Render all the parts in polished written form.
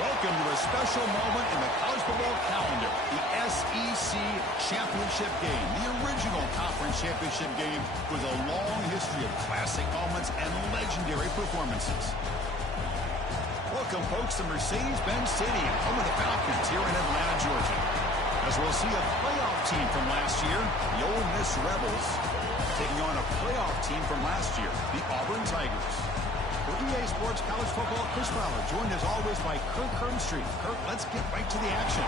Welcome to a special moment in the college football calendar, the SEC Championship Game, the original conference championship game with a long history of classic moments and legendary performances. Welcome, folks, to Mercedes-Benz Stadium, home of the Falcons here in Atlanta, Georgia. As we'll see a playoff team from last year, the Ole Miss Rebels, taking on a playoff team from last year, the Auburn Tigers. For EA Sports College Football, Chris Fowler, joined as always by Kirk Hermstreet. Kirk, let's get right to the action.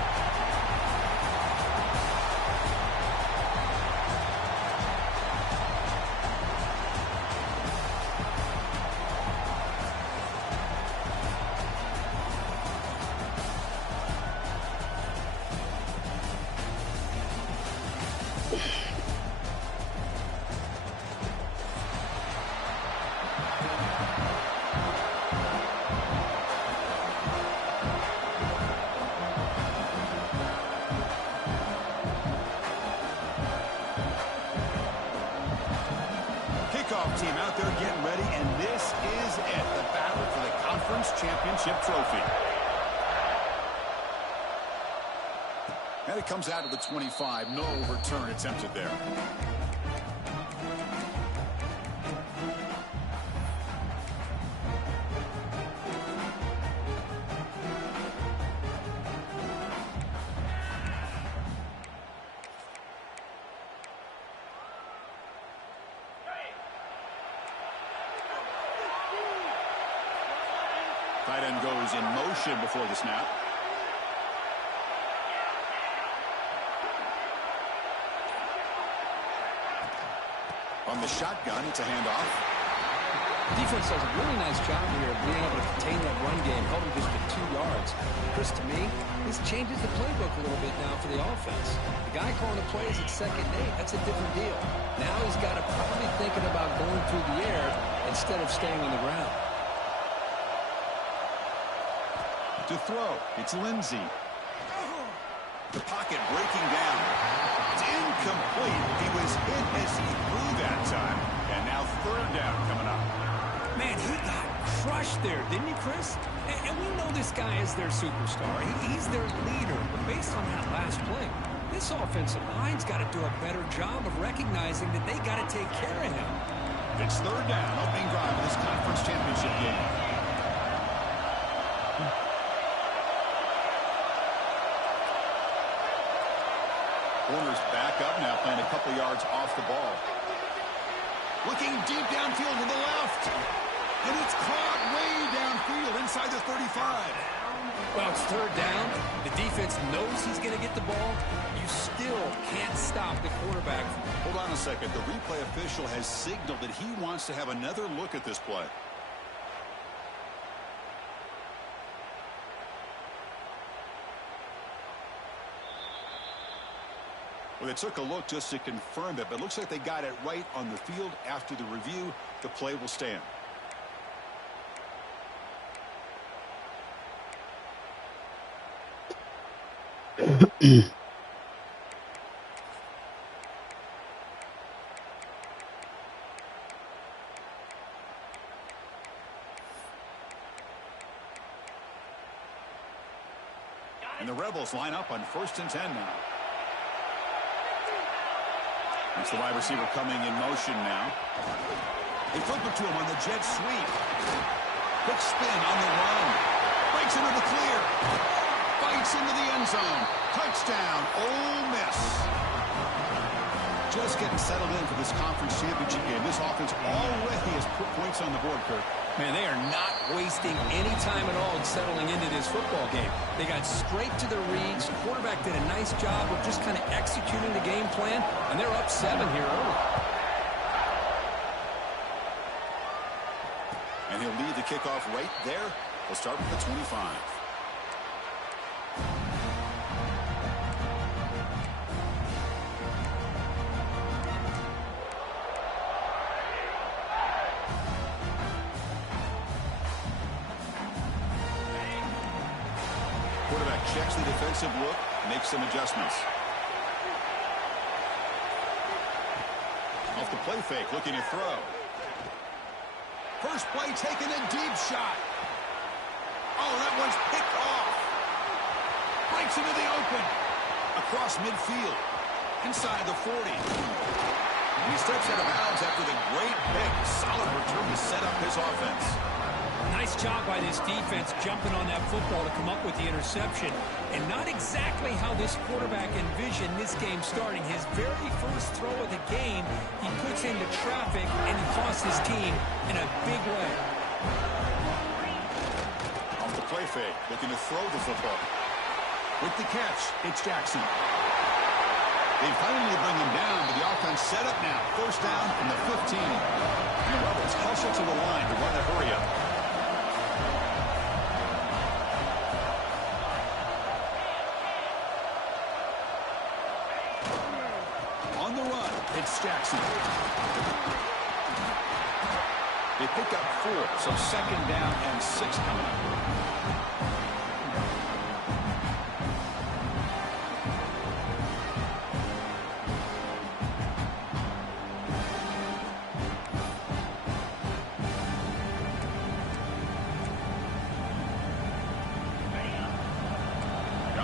Team out there getting ready, and this is it, the battle for the conference championship trophy. And it comes out of the 25. No return attempted there. Tight end goes in motion before the snap. On the shotgun, it's a handoff. Defense does a really nice job here of being able to contain that run game, held him just to 2 yards. Chris, to me, this changes the playbook a little bit now for the offense. The guy calling the plays at 2nd and 8, that's a different deal. Now he's got to probably thinking about going through the air instead of staying on the ground. To throw, it's Lindsey. The pocket breaking down. It's incomplete. He was hit as he threw that time. And now 3rd down coming up. Man, he got crushed there, didn't he, Chris? And we know this guy is their superstar. He's their leader. But based on that last play, this offensive line's got to do a better job of recognizing that they got to take care of him. It's 3rd down, opening drive of this conference championship game. Corners back up now, playing a couple yards off the ball. Looking deep downfield to the left. And it's caught way downfield inside the 35. Well, it's 3rd down. The defense knows he's going to get the ball. You still can't stop the quarterback. Hold on a second. The replay official has signaled that he wants to have another look at this play. Well, they took a look just to confirm it, but it looks like they got it right on the field. After the review, the play will stand. And the Rebels line up on 1st and 10 now. It's the wide receiver coming in motion now. They flip it to him on the jet sweep. Quick spin on the run. Breaks into the clear. Fights into the end zone. Touchdown, Ole Miss. Just getting settled in for this conference championship game. This offense already has put points on the board, Kirk. Man, they are not wasting any time at all in settling into this football game. They got straight to their reads. The quarterback did a nice job of just kind of executing the game plan, and they're up 7 here early. And he'll lead the kickoff right there. We'll start with the 25. checks the defensive look, makes some adjustments. Off the play fake, looking to throw. First play taken, a deep shot. Oh, that one's picked off. Breaks into the open. Across midfield. Inside the 40. And he steps out of bounds after the great pick. Solid return to set up his offense. Nice job by this defense jumping on that football to come up with the interception. And not exactly how this quarterback envisioned this game starting. His very first throw of the game, he puts into traffic, and he costs his team in a big way. Off the play fake, looking to throw the football. With the catch, it's Jackson. They finally bring him down, but the offense set up now. First down from the 15. And the Rebels hustle to the line to run a hurry up. On the run, it's Jackson. They pick up 4, so second down and 6 coming up.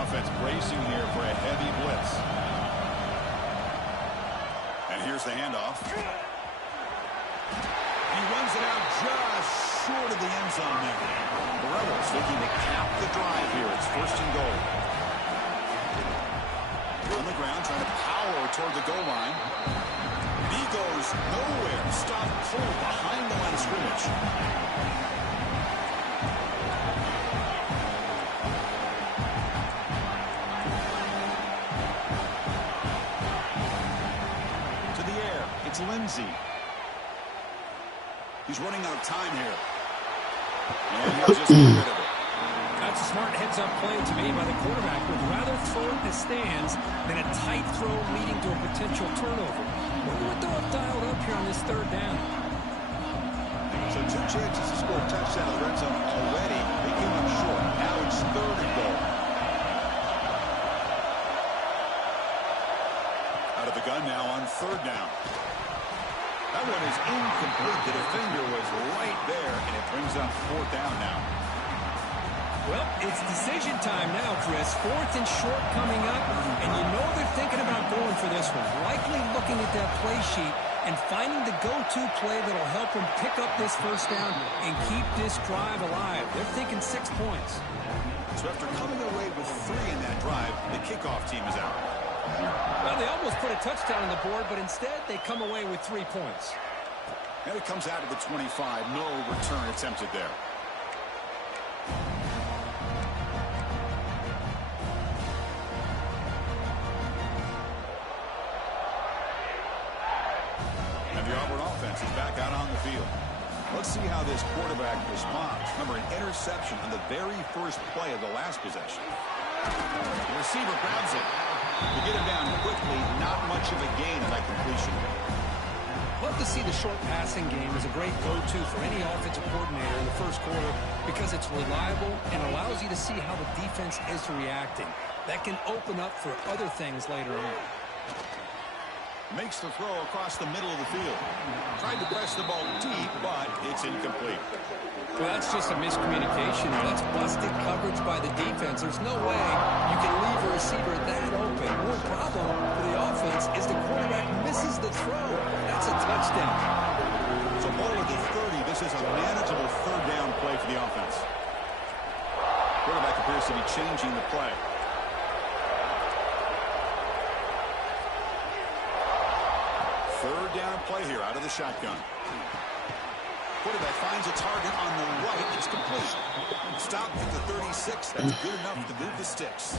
Offense bracing here for a heavy blitz. And here's the handoff. He runs it out just short of the end zone there. The Rebels looking to cap the drive here. It's first and goal. On the ground, trying to power toward the goal line. And he goes nowhere. Stop cold behind the line of scrimmage. It's Lindsey. He's running out of time here. And he'll just get rid of it. That's a smart heads-up play to me by the quarterback. Would rather throw it in the stands than a tight throw leading to a potential turnover. Wonder what they'll have dialed up here on this third down. So 2 chances to score a touchdown in the red zone already. They came up short. Now it's third and goal. Out of the gun now on third down. That one is incomplete. The defender was right there, and it brings up 4th down now. Well, it's decision time now, Chris. 4th and short coming up, and you know they're thinking about going for this one. Likely looking at that play sheet and finding the go-to play that'll help them pick up this first down and keep this drive alive. They're thinking 6 points. So after coming away with 3 in that drive, the kickoff team is out. Well, they almost put a touchdown on the board, but instead they come away with 3 points. And it comes out of the 25. No return attempted there. And the Auburn offense is back out on the field. Let's see how this quarterback responds. Remember, an interception on the very first play of the last possession. The receiver grabs it. To get him down quickly, not much of a gain on that completion. Love to see the short passing game as a great go-to for any offensive coordinator in the first quarter because it's reliable and allows you to see how the defense is reacting. That can open up for other things later on. Makes the throw across the middle of the field. Tried to press the ball deep, but it's incomplete. Well, that's just a miscommunication. That's busted coverage by the defense. There's no way you can leave a receiver that open. One problem for the offense is the quarterback misses the throw. That's a touchdown. So ball at the 30. This is a manageable third down play for the offense. Quarterback appears to be changing the play. Third down play here out of the shotgun. Quarterback finds a target on the right. It's complete. Stop at the 36. That's good enough to move the sticks.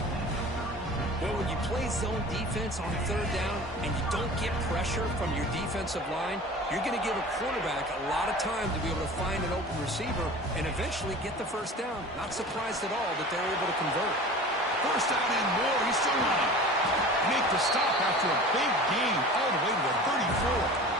Well, when you play zone defense on third down and you don't get pressure from your defensive line, you're going to give a quarterback a lot of time to be able to find an open receiver and eventually get the first down. Not surprised at all that they're able to convert. First down and more. He's still running. Make the stop after a big gain all the way to the 34.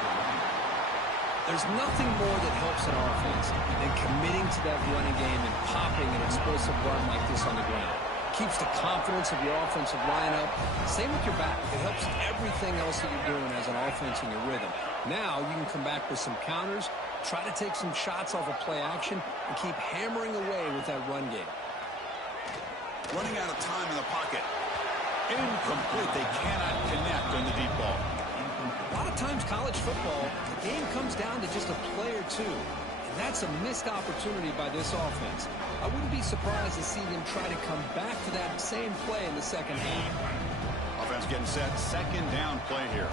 There's nothing more that helps an offense than committing to that running game and popping an explosive run like this on the ground. keeps the confidence of your offensive line up. Same with your back. It helps everything else that you're doing as an offense in your rhythm. Now you can come back with some counters, try to take some shots off of play action, and keep hammering away with that run game. Running out of time in the pocket. Incomplete. They cannot connect on the deep ball. A lot of times college football, the game comes down to just a play or two. And that's a missed opportunity by this offense. I wouldn't be surprised to see them try to come back to that same play in the second half. Offense getting set. Second down play here.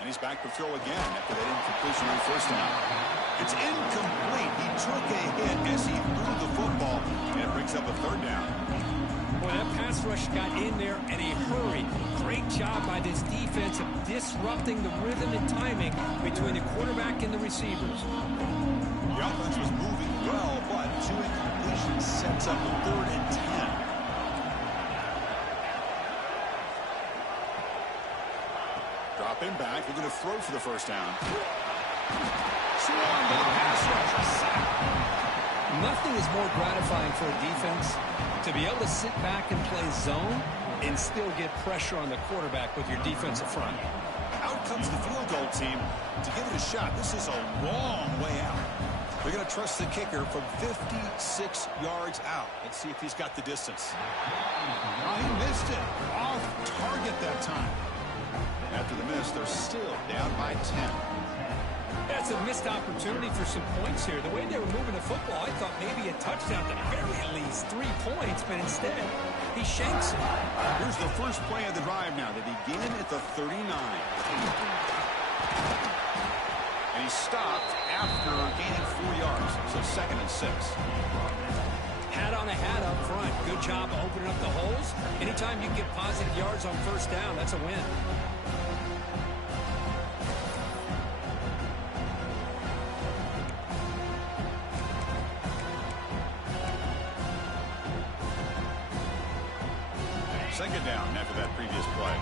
And he's back to throw again after that incompletion on first down. It's incomplete. He took a hit as he threw the football, and it brings up a third down. Boy, that pass rush got in there in a hurry. Great job by this defense of disrupting the rhythm and timing between the quarterback and the receivers. The offense was moving well, but two incompletions sets up a 3rd and 10. Dropping back, they're going to throw for the first down. Swarm to the pass rush. Nothing is more gratifying for a defense to be able to sit back and play zone and still get pressure on the quarterback with your defensive front. Out comes the field goal team to give it a shot. This is a long way out. They're going to trust the kicker from 56 yards out. Let's see if he's got the distance. Oh, he missed it. Off target that time. After the miss, they're still down by 10. That's a missed opportunity for some points here. The way they were moving the football, I thought maybe a touchdown, at the very least 3 points, but instead he shanks it. Here's the first play of the drive now. They begin at the 39. And he stopped after gaining 4 yards, so 2nd and 6. Hat on a hat up front. Good job of opening up the holes. Anytime you get positive yards on first down, that's a win. Second down after that previous play.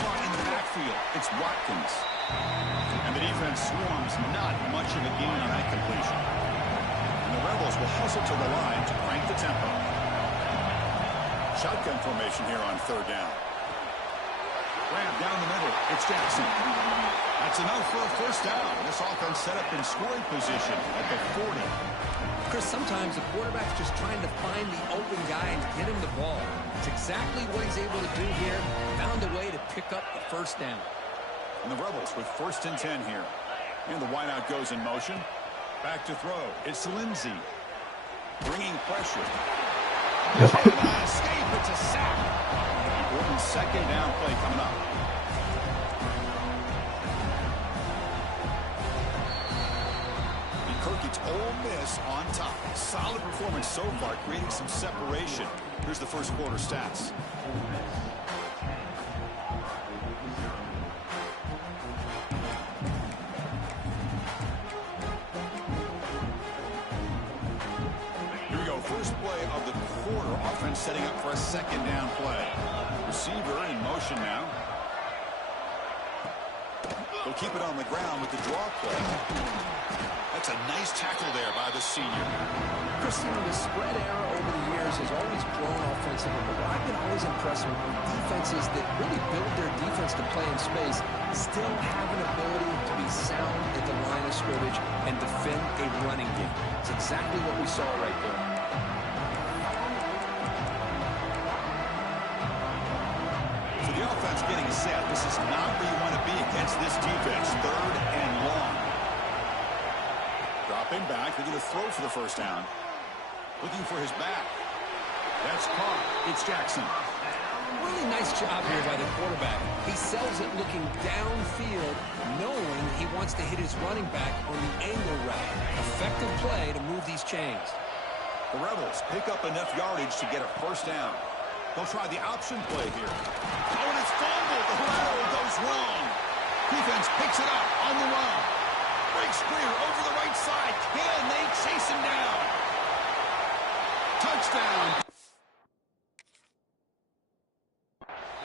Caught in the backfield. It's Watkins. And the defense swarms not much of a gain on that completion. And the Rebels will hustle to the line to crank the tempo. Shotgun formation here on 3rd down. Grab down the middle. It's Jackson. That's enough for a first down. This offense set up in scoring position at the 40. Chris, sometimes the quarterback's just trying to find the open guy and get him the ball. It's exactly what he's able to do here. Found a way to pick up the first down. And the Rebels with 1st and 10 here. And the wideout goes in motion. Back to throw. It's Lindsey. Bringing pressure. Escape. It's a sack. Important second down play coming up. It's Ole Miss on top. Solid performance so far, creating some separation. Here's the first quarter stats. Here we go. First play of the quarter. Offense setting up for a second down play. Receiver in motion now. They'll keep it on the ground with the draw play. That's a nice tackle there by the senior. Chris, the spread era over the years has always grown offensively, but what I've been always impressed with defenses that really build their defense to play in space still have an ability to be sound at the line of scrimmage and defend a running game. It's exactly what we saw right there. So the offense getting set. This is not where you want to be against this defense. 3rd and long. Dropping back. They're going to throw for the first down. Looking for his back. That's caught. It's Jackson. Really nice job here by the quarterback. He sells it looking downfield, knowing he wants to hit his running back on the angle route. Effective play to move these chains. The Rebels pick up enough yardage to get a first down. They'll try the option play here. Oh, and it's fumbled. The lateral goes wrong. Defense picks it up on the run. breaks free over the right side. Can they chase him down? Touchdown.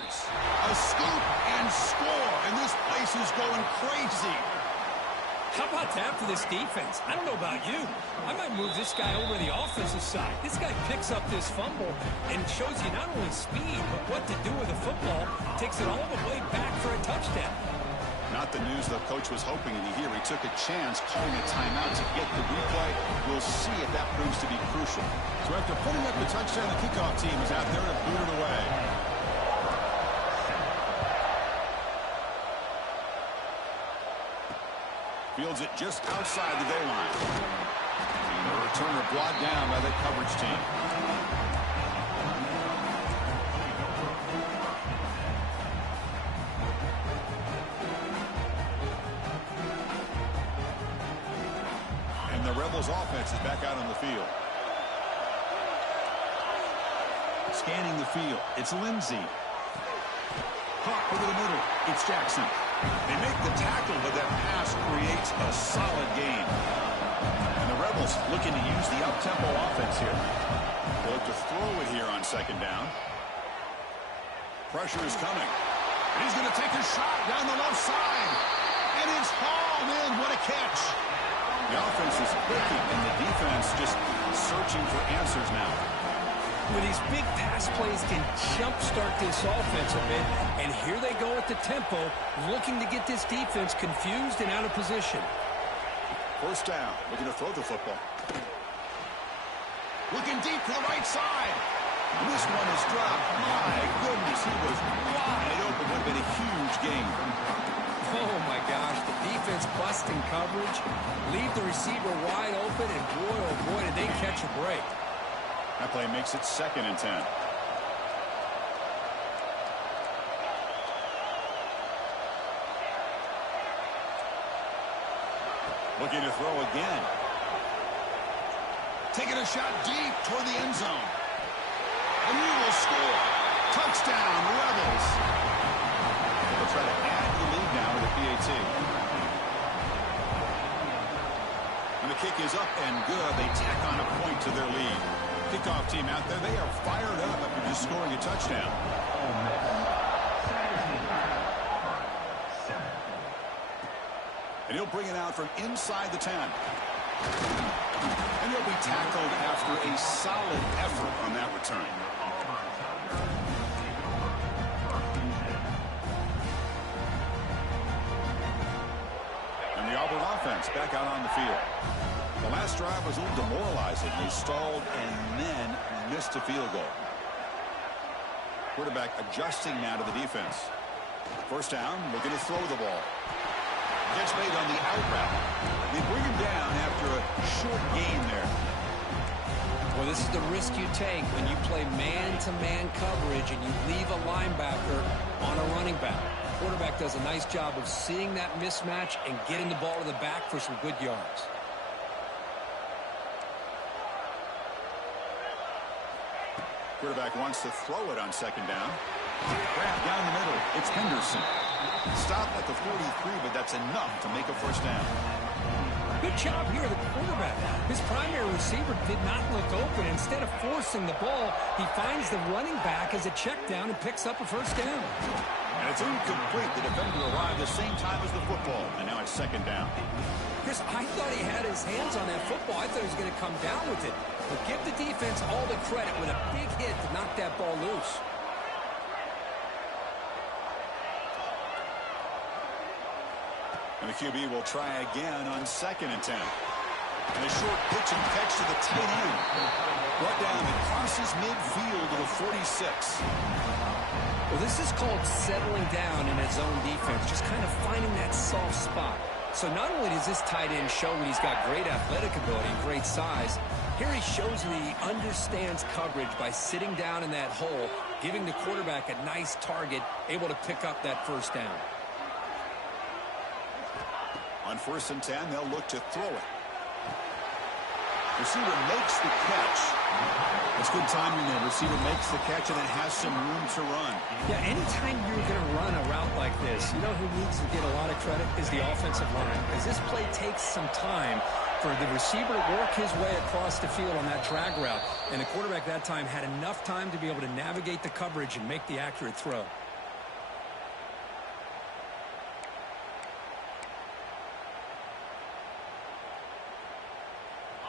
A scoop and score, and this place is going crazy. How about that for this defense? I don't know about you. I might move this guy over to the offensive side. This guy picks up this fumble and shows you not only speed, but what to do with the football. Takes it all the way back for a touchdown. Not the news the coach was hoping to hear. He took a chance calling a timeout to get the replay. We'll see if that proves to be crucial. So after putting up the touchdown, the kickoff team is out there to boot it away. Fields it just outside the goal line. And the returner brought down by the coverage team. And the Rebels offense is back out on the field. Scanning the field. It's Lindsey. Caught over the middle. It's Jackson. They make the tackle, but that pass creates a solid gain. And the Rebels looking to use the up-tempo offense here. They'll look to throw it here on second down. Pressure is coming. And he's going to take a shot down the left side. And it's hauled in. What a catch. The offense is clicking, and the defense just searching for answers now. With these big pass plays can jumpstart this offense a bit. And here they go at the tempo, looking to get this defense confused and out of position. First down, looking to throw the football. Looking deep to the right side. And this one is dropped. My goodness, he was wide open. Would have been a huge gain. Oh, my gosh, the defense busting coverage, leave the receiver wide open, and boy, oh boy, did they catch a break. That play makes it 2nd and 10. Looking to throw again. Taking a shot deep toward the end zone. And he will score. Touchdown, Rebels. They'll try to add to the lead now with a PAT. And the kick is up and good. They tack on a point to their lead. Kickoff team out there, they are fired up after just scoring a touchdown. And he'll bring it out from inside the 10. And he'll be tackled after a solid effort on that return. And the Auburn offense back out on the field. The last drive was a little demoralizing. They stalled and then missed a field goal. Quarterback adjusting now to the defense. First down, looking to throw the ball. Catch made on the out route. They bring him down after a short gain there. Well, this is the risk you take when you play man-to-man coverage and you leave a linebacker on a running back. Quarterback does a nice job of seeing that mismatch and getting the ball to the back for some good yards. Quarterback wants to throw it on second down. Grab down the middle. It's Henderson. Stop at the 43, but that's enough to make a first down. Good job here, the quarterback. His primary receiver did not look open. Instead of forcing the ball, he finds the running back as a check down and picks up a first down. And it's incomplete. The defender arrived the same time as the football, and now it's second down. Chris, I thought he had his hands on that football. I thought he was going to come down with it. But give the defense all the credit with a big hit to knock that ball loose. And the QB will try again on 2nd and 10. And a short pitch and catch to the tight end. Brought down and crosses midfield to the 46. Well, this is called settling down in his own defense, just kind of finding that soft spot. So not only does this tight end show that he's got great athletic ability and great size, here he shows that he understands coverage by sitting down in that hole, giving the quarterback a nice target, able to pick up that first down. On 1st and 10, they'll look to throw it. Receiver makes the catch. It's good timing there. Receiver makes the catch and it has some room to run. Yeah, anytime you're going to run a route like this, you know who needs to get a lot of credit is the offensive line. As this play takes some time for the receiver to work his way across the field on that drag route. And the quarterback that time had enough time to be able to navigate the coverage and make the accurate throw.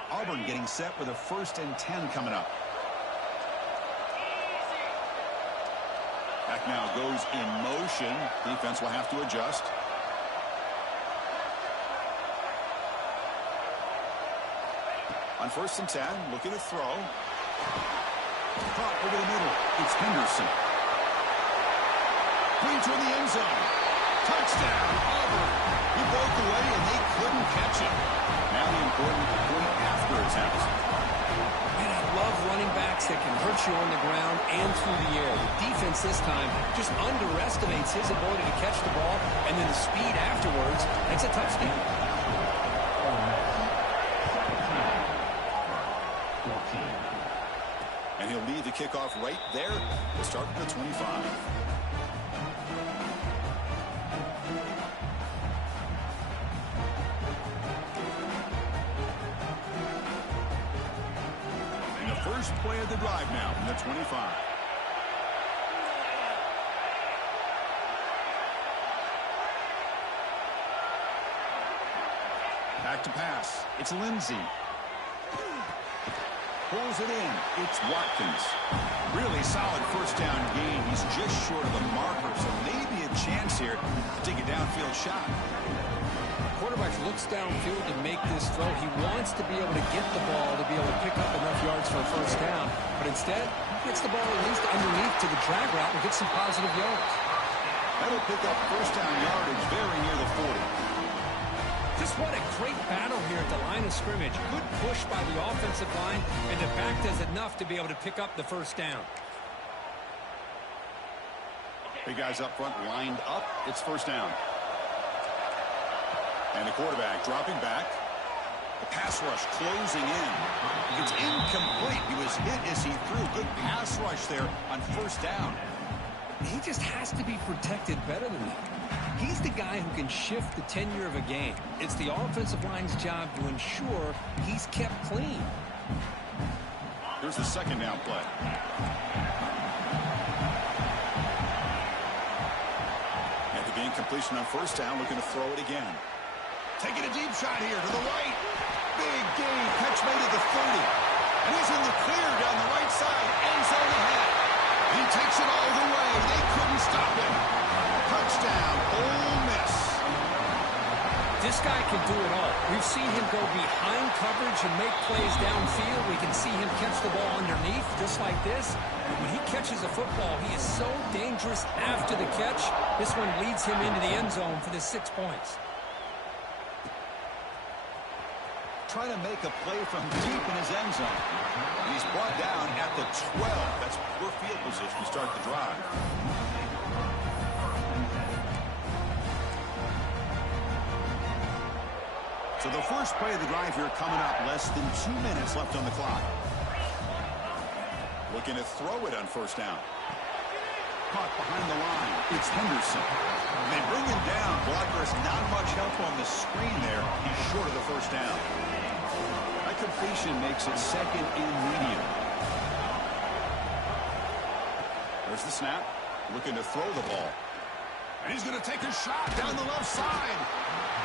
Auburn getting set with a 1st and 10 coming up. Back now goes in motion. Defense will have to adjust. On 1st and 10, looking to throw. Caught over the middle. It's Henderson. Clean toward the end zone. Touchdown, Auburn. He broke away and they couldn't catch him. Now the important point after attempts. Man, I love running backs that can hurt you on the ground and through the air. The defense this time just underestimates his ability to catch the ball, and then the speed afterwards. That's a touchdown. And he'll lead the kickoff right there to start from the 25. First play of the drive now from the 25. Back to pass. It's Lindsey. Pulls it in. It's Watkins. Really solid 1st down gain. He's just short of the marker, so maybe a chance here to take a downfield shot. Quarterback looks downfield to make this throw. He wants to be able to get the ball to be able to pick up enough yards for a 1st down. But instead, he gets the ball at least underneath to the drag route and gets some positive yards. That'll pick up 1st down yardage very near the 40. Just what a great battle here at the line of scrimmage. Good push by the offensive line, and the back does enough to be able to pick up the 1st down. Big guys up front lined up. It's 1st down. And the quarterback dropping back. The pass rush closing in. It's incomplete. He was hit as he threw. Good pass rush there on 1st down. He just has to be protected better than that. He's the guy who can shift the tenure of a game. It's the offensive line's job to ensure he's kept clean. Here's the 2nd down play. And the incompletion on 1st down, looking to throw it again. Taking a deep shot here to the right. Big gain. Catch made at the 30. And he's in the clear down the right side. End zone ahead. He takes it all the way. They couldn't stop him. Touchdown, Ole Miss. This guy can do it all. We've seen him go behind coverage and make plays downfield. We can see him catch the ball underneath, just like this. But when he catches a football, he is so dangerous after the catch. This one leads him into the end zone for the 6 points. Trying to make a play from deep in his end zone. And he's brought down at the 12. That's poor field position to start the drive. So the first play of the drive here coming up. Less than 2 minutes left on the clock. Looking to throw it on 1st down. Caught behind the line. It's Henderson. They bring him down. Blocker has not much help on the screen there. He's short of the 1st down. That completion makes it 2nd and medium. There's the snap. Looking to throw the ball. And he's going to take a shot down the left side.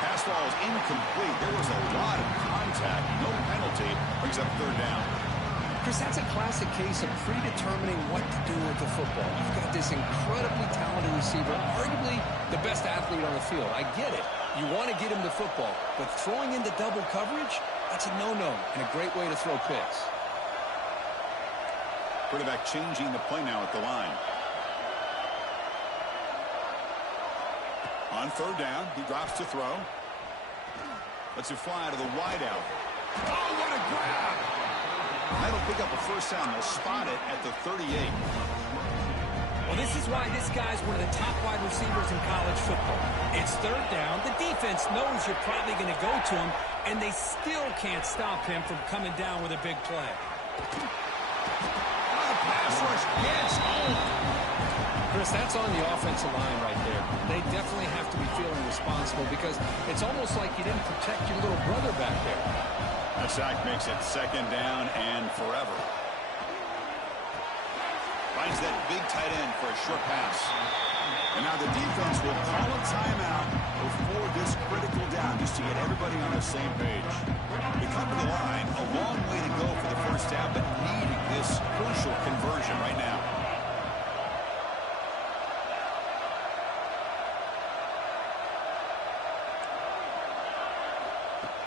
Pass ball is incomplete. There was a lot of contact. No penalty. Brings up 3rd down. Chris, that's a classic case of predetermining what to do with the football. You've got this incredibly talented receiver, arguably the best athlete on the field. I get it. You want to get him the football, but throwing into double coverage, that's a no-no and a great way to throw picks. Quarterback changing the play now at the line. On 3rd down, he drops to throw. Lets it fly to the wideout. Oh, what a grab! That'll pick up a 1st down. They'll spot it at the 38. Well, this is why this guy's one of the top wide receivers in college football. It's 3rd down. The defense knows you're probably going to go to him, and they still can't stop him from coming down with a big play. Chris, that's on the offensive line right there. They definitely have to be feeling responsible because it's almost like you didn't protect your little brother back there. That sack makes it 2nd down and forever. Finds that big tight end for a short pass. And now the defense will call a timeout before this critical down just to get everybody on the same page. We come to the line, a long way to go for the first down, but needing this crucial conversion right now.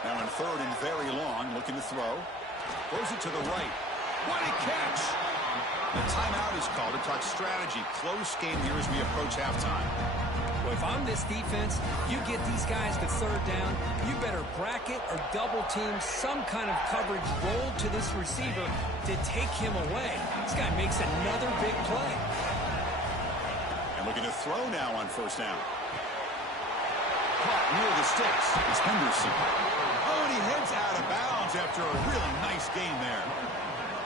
Now in 3rd and very long, looking to throw. Throws it to the right. What a catch! The timeout is called to talk strategy. Close game here as we approach halftime. Well, if I'm this defense, you get these guys to 3rd down, you better bracket or double team some kind of coverage roll to this receiver to take him away. This guy makes another big play. And looking to throw now on 1st down. Caught near the sticks. It's Henderson. Oh, and he heads out of bounds after a really nice gain there.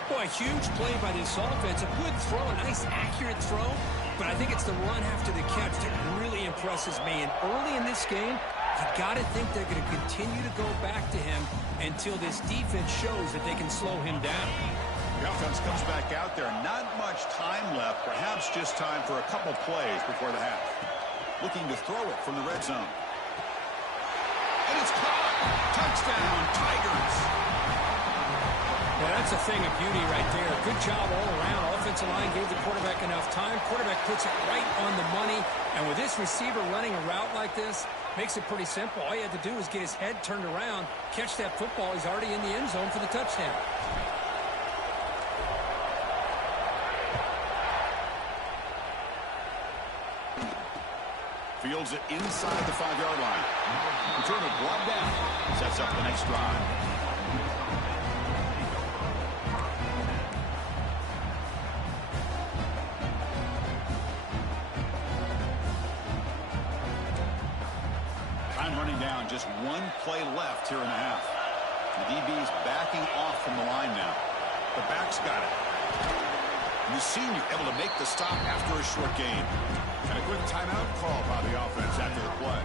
Boy, huge play by this offense. A good throw, a nice accurate throw. But I think it's the run after the catch that really impresses me. And early in this game, you got to think they're going to continue to go back to him until this defense shows that they can slow him down. The offense comes back out there. Not much time left. Perhaps just time for a couple plays before the half. Looking to throw it from the red zone. And it's caught. Touchdown, Tigers. Yeah, that's a thing of beauty right there. Good job all around. Offensive line gave the quarterback enough time. Quarterback puts it right on the money. And with this receiver running a route like this, makes it pretty simple. All you have to do is get his head turned around, catch that football. He's already in the end zone for the touchdown. Fields it inside the 5-yard line. Return it brought down. Sets up the next drive. Time running down. Just 1 play left here in the half. The DB is backing off from the line now. The back's got it. And the senior able to make the stop after a short gain. And a quick timeout call by the offense after the play.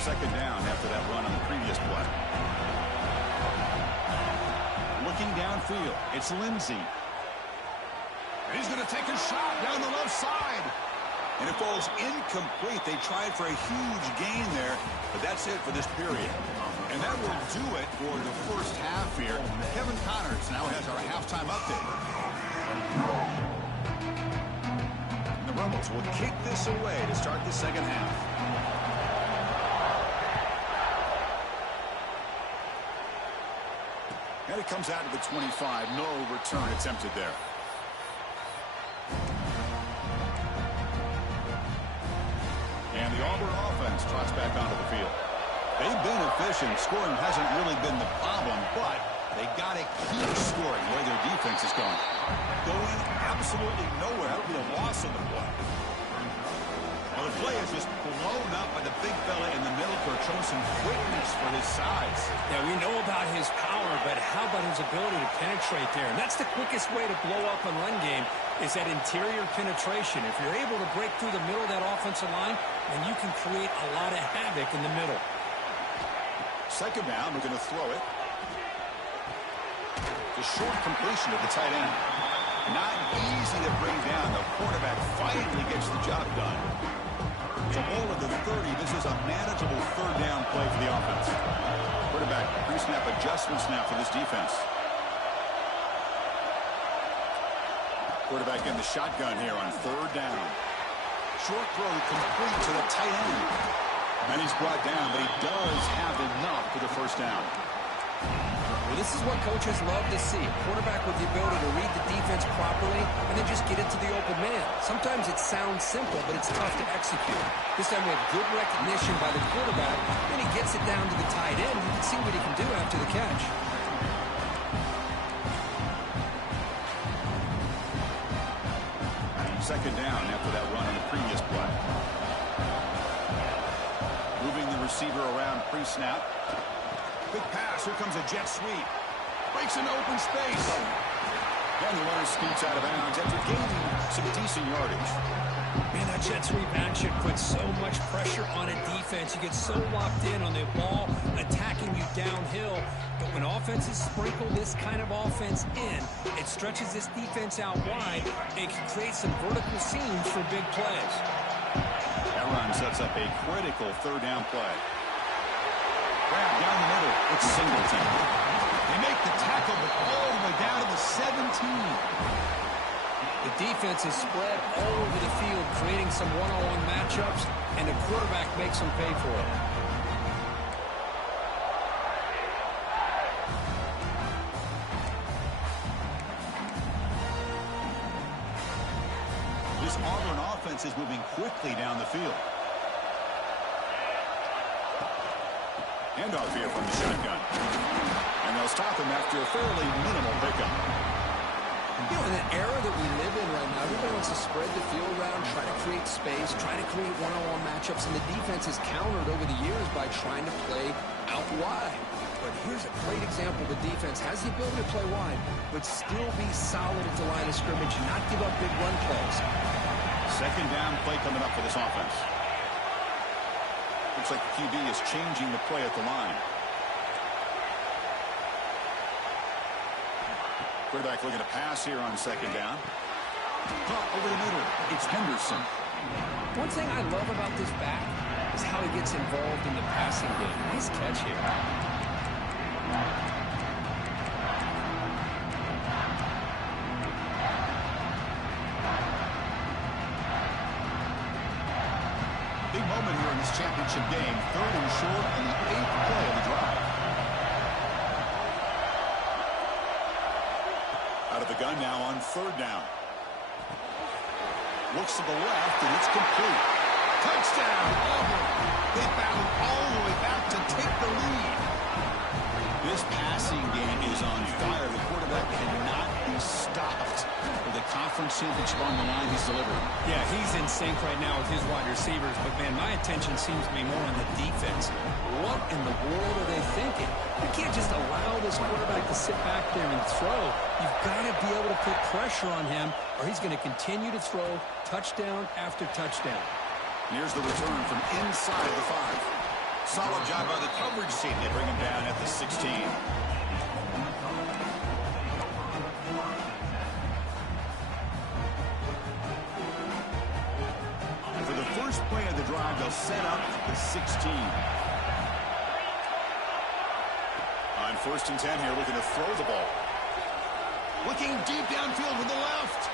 Second down after that run on the previous play. Looking downfield, it's Lindsey. He's going to take a shot down the left side. And it falls incomplete. They tried for a huge gain there, but that's it for this period. And that will do it for the first half here. Kevin Connors now has our halftime update. The Rebels will kick this away to start the second half. And it comes out to the 25. No return attempted there. And the Auburn offense trots back onto the field. They've been efficient. Scoring hasn't really been the problem, but they got to keep scoring where their defense is going. Going absolutely nowhere. That'll be a loss of the play. Well, the play is just blown up by the big fella in the middle for showing some quickness for his size. Yeah, we know about his power, but how about his ability to penetrate there? And that's the quickest way to blow up a run game is that interior penetration. If you're able to break through the middle of that offensive line, then you can create a lot of havoc in the middle. Second down, we're going to throw it. The short completion of the tight end. Not easy to bring down. The quarterback finally gets the job done. It's a ball at the 30. This is a manageable third down play for the offense. Quarterback pre-snap adjustments now for this defense. Quarterback in the shotgun here on third down. Short throw complete to the tight end. And he's brought down, but he does have enough for the first down. Well, this is what coaches love to see. A quarterback with the ability to read the defense properly and then just get it to the open man. Sometimes it sounds simple, but it's tough to execute. This time we have good recognition by the quarterback, and he gets it down to the tight end. You can see what he can do after the catch. Second down after that run on the previous play. Moving the receiver around pre-snap. Big pass. Here comes a jet sweep. Breaks into open space. And the runner scoots out of bounds after gaining some decent yardage. Man, that jet sweep action puts so much pressure on a defense. You get so locked in on the ball attacking you downhill. But when offenses sprinkle this kind of offense in, it stretches this defense out wide and can create some vertical seams for big plays. That run sets up a critical third down play. Grab down the middle. It's Singleton. They make the tackle, but all the way down to the 17. The defense is spread all over the field, creating some one-on-one matchups, and the quarterback makes them pay for it. This Auburn offense is moving quickly down the field. Handoff here from the shotgun. And they'll stop him after a fairly minimal pickup. You know, in the era that we live in right now, everybody wants to spread the field around, try to create space, try to create one-on-one matchups, and the defense has countered over the years by trying to play out wide. But here's a great example. The defense has the ability to play wide, but still be solid at the line of scrimmage and not give up big run plays. Second down play coming up for this offense. Looks like the QB is changing the play at the line. Quarterback looking to pass here on second down. Caught over the middle. It's Henderson. One thing I love about this back is how he gets involved in the passing game. Nice catch here. Big moment here in this championship game. Third and short on the 8th play of the drive. Out of the gun now on third down. Looks to the left, and it's complete. Touchdown, Auburn. They battled all the way back to take the lead. This passing game is on fire. The quarterback cannot be stopped. With the conference championship on the line, he's delivering. Yeah, he's in sync right now with his wide receivers. But, man, my attention seems to be more on the defense. What in the world are they thinking? You can't just allow this quarterback to sit back there and throw. You've got to be able to put pressure on him, or he's going to continue to throw touchdown after touchdown. Here's the return from inside the 5. Solid job by the coverage team. They bring him down at the 16. For the first play of the drive, they'll set up the 16. On first and 10 here, looking to throw the ball. Looking deep downfield with the left.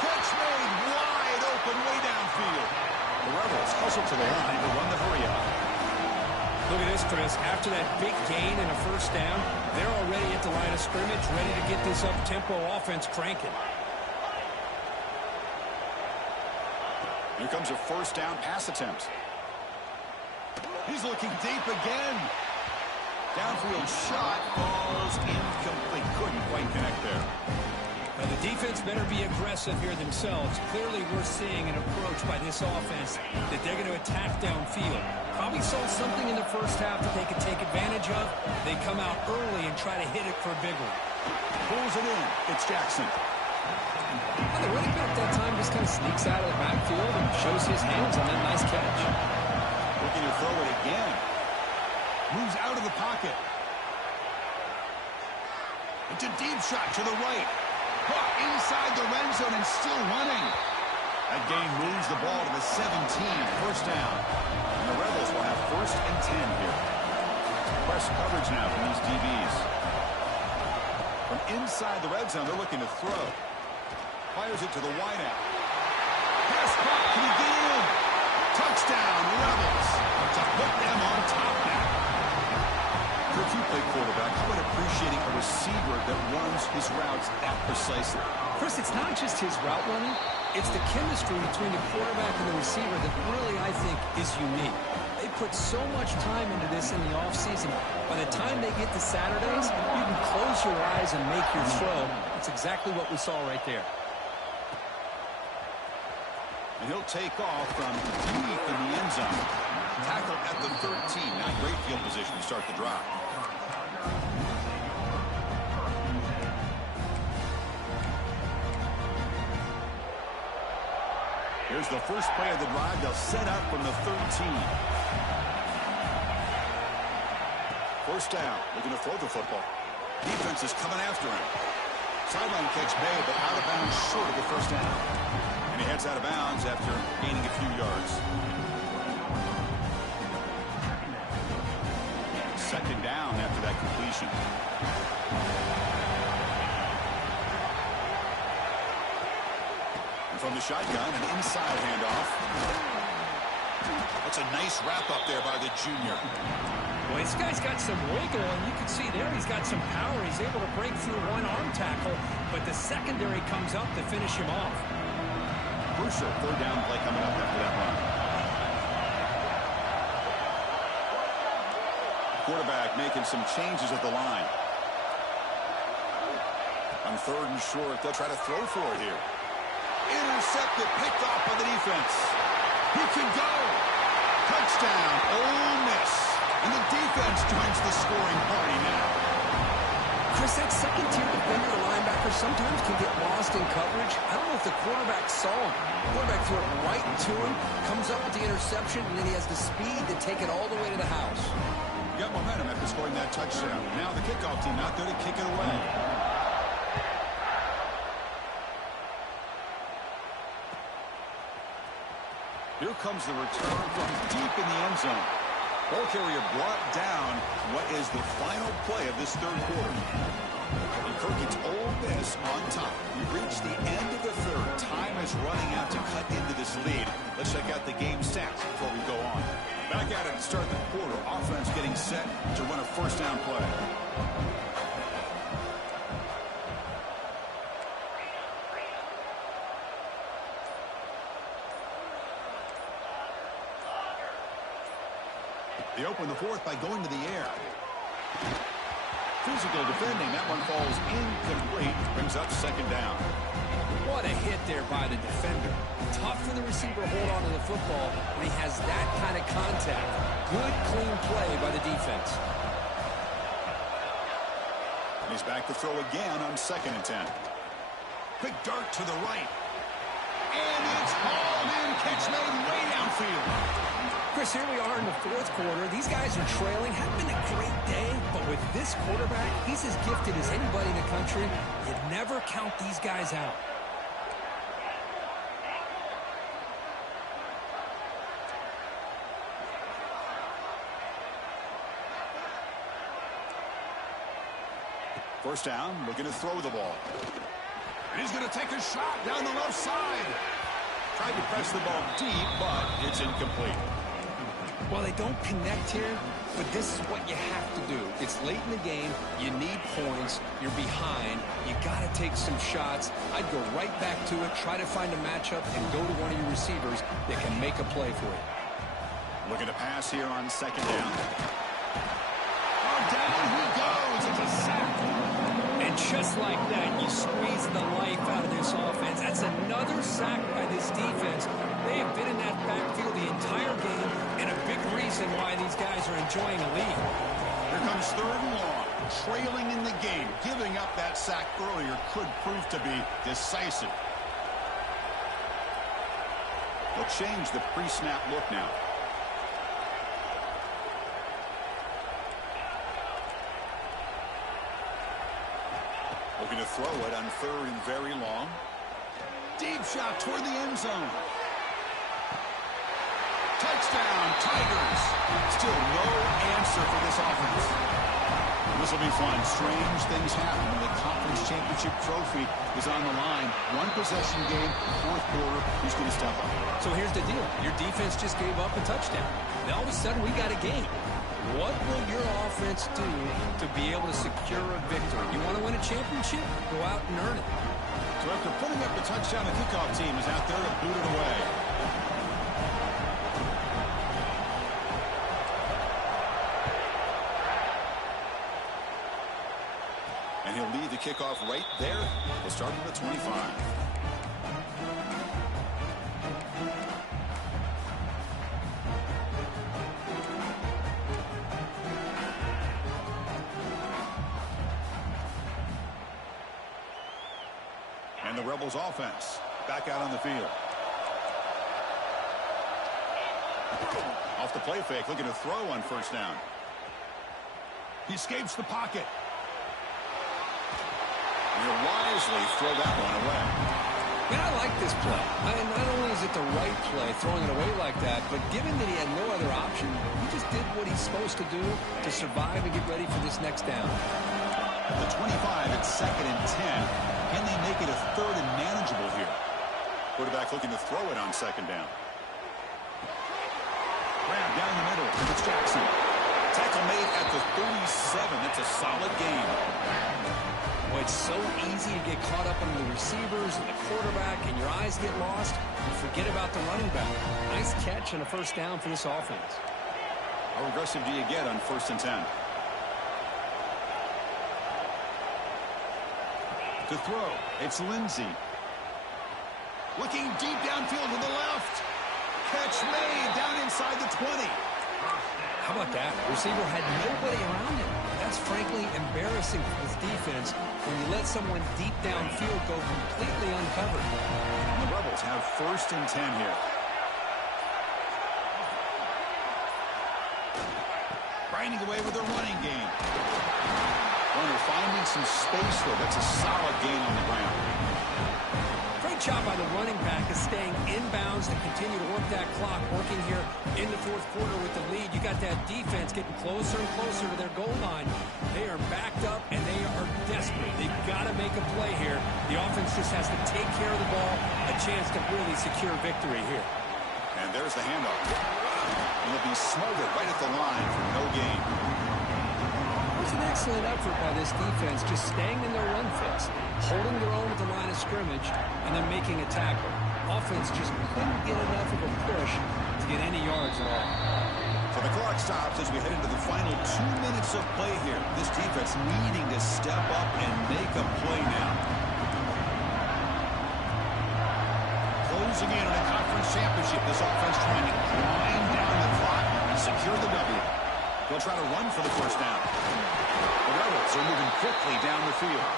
Catch made wide open way downfield. The Rebels hustle to the line to run the hurry up. Look at this, Chris. After that big gain and a first down, they're already at the line of scrimmage, ready to get this up-tempo offense cranking. Here comes a first down pass attempt. He's looking deep again. Downfield shot falls incomplete. Couldn't quite connect there. Now, the defense better be aggressive here themselves. Clearly, we're seeing an approach by this offense that they're going to attack downfield. Probably saw something in the first half that they could take advantage of. They come out early and try to hit it for a big one. Pulls it in. It's Jackson. Well, the running back that time just kind of sneaks out of the backfield and shows his hands on that nice catch. Looking to throw it again. Moves out of the pocket. It's a deep shot to the right. Caught inside the red zone and still running. That gain moves the ball to the 17. First down. And the Rebels will have first and 10 here. Press coverage now from these DBs. From inside the red zone, they're looking to throw. Fires it to the wideout. Pass caught. Can he get in? Touchdown, Rebels. To put them on top now. If you play quarterback, how about appreciating a receiver that runs his routes that precisely? Chris, it's not just his route running. It's the chemistry between the quarterback and the receiver that really, I think, is unique. They put so much time into this in the offseason. By the time they get to Saturdays, you can close your eyes and make your throw. That's exactly what we saw right there. And he'll take off from deep in the end zone. Tackle at the 13. Not great field position to start the drive. Here's the first play of the drive. They'll set up from the 13. First down. Looking to throw the football. Defense is coming after him. Sideline catch made, but out of bounds short of the first down. And he heads out of bounds after gaining a few yards. Second down after that completion. And from the shotgun, an inside handoff. That's a nice wrap up there by the junior. Well, this guy's got some wiggle, and you can see there he's got some power. He's able to break through one arm tackle, but the secondary comes up to finish him off. Crucial third down play coming up after that run. Quarterback making some changes at the line. On third and short, they'll try to throw for it here. Intercepted, picked off by the defense. He can go. Touchdown, Ole Miss. And the defense joins the scoring party now. Chris, that second-tier defender or linebacker sometimes can get lost in coverage. I don't know if the quarterback saw him. The quarterback threw it right to him, comes up with the interception, and then he has the speed to take it all the way to the house. Got momentum after scoring that touchdown. Now the kickoff team out there to kick it away. Here comes the return from deep in the end zone. Ball carrier brought down. What is the final play of this third quarter? And Kirk, it's Ole Miss on top. We reached the end of the third. Time is running out to cut into this lead. Let's check out the game stats before we go on. Back at it to start the quarter. Offense getting set to run a first down play. They open the fourth by going to the air. Physical defending. That one falls incomplete. Brings up second down. What a hit there by the defender. Tough for the receiver to hold on to the football when he has that kind of contact. Good, clean play by the defense. He's back to throw again on 2nd and 10. Quick dart to the right. And it's hauled in. Catch made way downfield. Chris, here we are in the fourth quarter. These guys are trailing. Haven't been a great day, but with this quarterback, he's as gifted as anybody in the country. You never count these guys out. First down, looking to throw the ball. And he's going to take a shot down the left side. Tried to press the ball deep, but it's incomplete. Well, they don't connect here, but this is what you have to do. It's late in the game. You need points. You're behind. You got to take some shots. I'd go right back to it, try to find a matchup, and go to one of your receivers that can make a play for you. Looking to pass here on second down. Oh, down he goes. It's a sack. And just like that, you squeeze the life out of this offense. That's another sack by this defense. They have been in that backfield the entire game, and a big reason why these guys are enjoying a lead. Here comes third and long. Trailing in the game. Giving up that sack earlier could prove to be decisive. They'll change the pre-snap look now. Looking to throw it on third and very long. Deep shot toward the end zone. Touchdown, Tigers. Still no answer for this offense. This will be fun. Strange things happen when the conference championship trophy is on the line. One possession game, fourth quarter. Who's going to step up? So here's the deal. Your defense just gave up a touchdown. Now all of a sudden we got a game. What will your offense do to be able to secure a victory? You want to win a championship? Go out and earn it. So after putting up the touchdown, the kickoff team is out there to boot it away. And he'll lead the kickoff right there. We'll start at the 25. Rebels offense back out on the field. Off the play fake, looking to throw on first down. He escapes the pocket. And he'll wisely throw that one away. Man, I like this play. Not only is it the right play, throwing it away like that, but given that he had no other option, he just did what he's supposed to do to survive and get ready for this next down. At the 25, it's 2nd and 10. Can they make it a 3rd and manageable here? Quarterback looking to throw it on 2nd down. Grab down the middle. It's Jackson. Tackle made at the 37. That's a solid gain. Well, it's so easy to get caught up under the receivers and the quarterback, and your eyes get lost. You forget about the running back. Nice catch and a first down for this offense. How aggressive do you get on 1st and 10? To throw, it's Lindsey. Looking deep downfield to the left. Catch made down inside the 20. How about that? Receiver had nobody around him. That's frankly embarrassing for this defense when you let someone deep downfield go completely uncovered. And the Rebels have 1st and 10 here. Grinding away with their running game. Runner finding some space though. That's a solid gain on the ground. Great job by the running back is staying inbounds to continue to work that clock, working here in the 4th quarter with the lead. You got that defense getting closer and closer to their goal line. They are backed up, and they are desperate. They've got to make a play here. The offense just has to take care of the ball, a chance to really secure victory here. And there's the handoff. He'll be smothered right at the line for no gain. It was an excellent effort by this defense, just staying in their run fits, holding their own at the line of scrimmage, and then making a tackle. Offense just couldn't get enough of a push to get any yards at all. So the clock stops as we head into the final 2 minutes of play here. This defense needing to step up and make a play now. Closing in on a conference championship, this offense trying to grind down the clock and secure the W. They'll try to run for the first down. The Rebels are moving quickly down the field.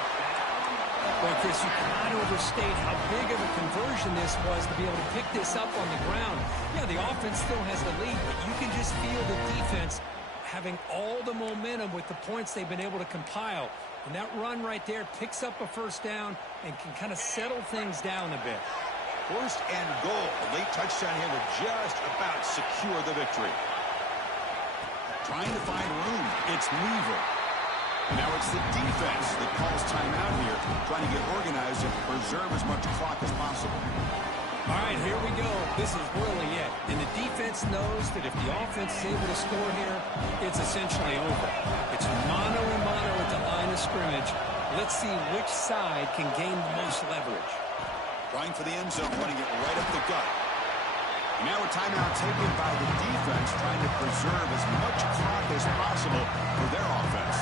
Boy, Chris, you cannot overstate how big of a conversion this was to be able to pick this up on the ground. Yeah, the offense still has the lead, but you can just feel the defense having all the momentum with the points they've been able to compile. And that run right there picks up a first down and can kind of settle things down a bit. 1st and goal. A late touchdown here will just about secure the victory. Trying to find room. It's Weaver. Now it's the defense that calls timeout here, trying to get organized and preserve as much clock as possible. All right, here we go. This is really it. And the defense knows that if the offense is able to score here, it's essentially over. It's mano a mano at the line of scrimmage. Let's see which side can gain the most leverage. Trying for the end zone, running it right up the gut. And now a timeout taken by the defense, trying to preserve as much clock as possible for their offense.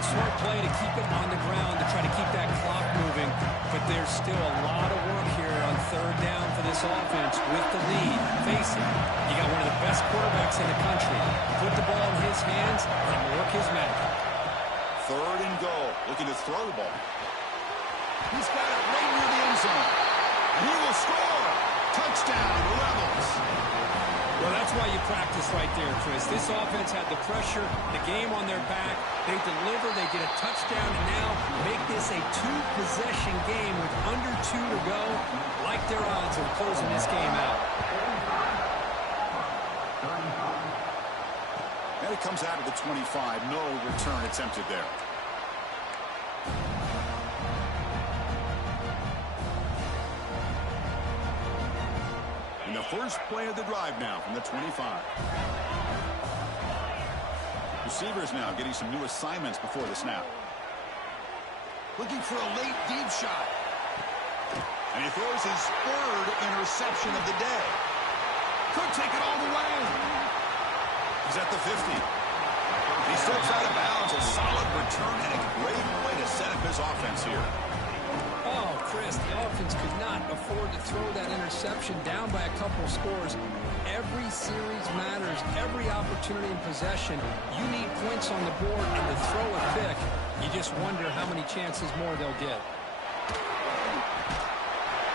A smart play to keep it on the ground to try to keep that clock moving, but there's still a lot of work here on 3rd down for this offense with the lead. Face it, you got one of the best quarterbacks in the country. Put the ball in his hands and work his magic. 3rd and goal, looking to throw the ball. He's got it right near the end zone. And he will score. Touchdown, Rebels. Well, that's why you practice right there, Chris. This offense had the pressure, the game on their back. They deliver, they get a touchdown, and now make this a 2-possession game with under 2 to go. Like their odds of closing this game out. And it comes out of the 25. No return attempted there. And the first play of the drive now from the 25. Receivers now getting some new assignments before the snap. Looking for a late deep shot. And he throws his 3rd interception of the day. Could take it all the way. He's at the 50. He steps out of bounds. A solid return and a great way to set up his offense here. Oh, Chris, the offense could not afford to throw that interception down by a couple scores. Every series matters. Every opportunity in possession. You need points on the board, and to throw a pick, you just wonder how many chances more they'll get.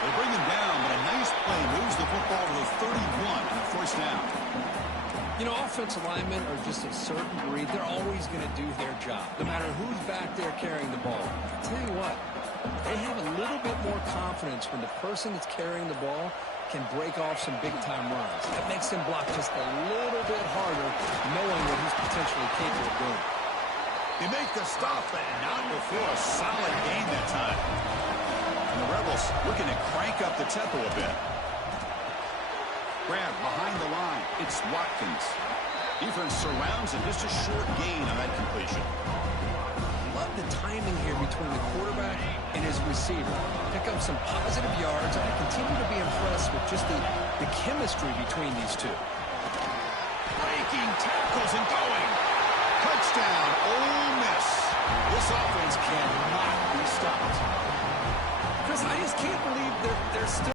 They bring him down, but a nice play moves the football to the 31 and a first down. You know, offensive linemen are just a certain breed. They're always going to do their job, no matter who's back there carrying the ball. I'll tell you what, they have a little bit more confidence when the person that's carrying the ball can break off some big-time runs. That makes them block just a little bit harder, knowing what he's potentially capable of doing. They make the stop, but not before a solid gain that time. And the Rebels looking to crank up the tempo a bit. Grab behind the line. It's Watkins. Defense surrounds him. Just a short gain on that completion. Love the timing here between the quarterback and his receiver. Pick up some positive yards, and I continue to be impressed with just the chemistry between these two. Breaking tackles and going. Touchdown, Ole Miss. This offense cannot be stopped. Chris, I just can't believe they're still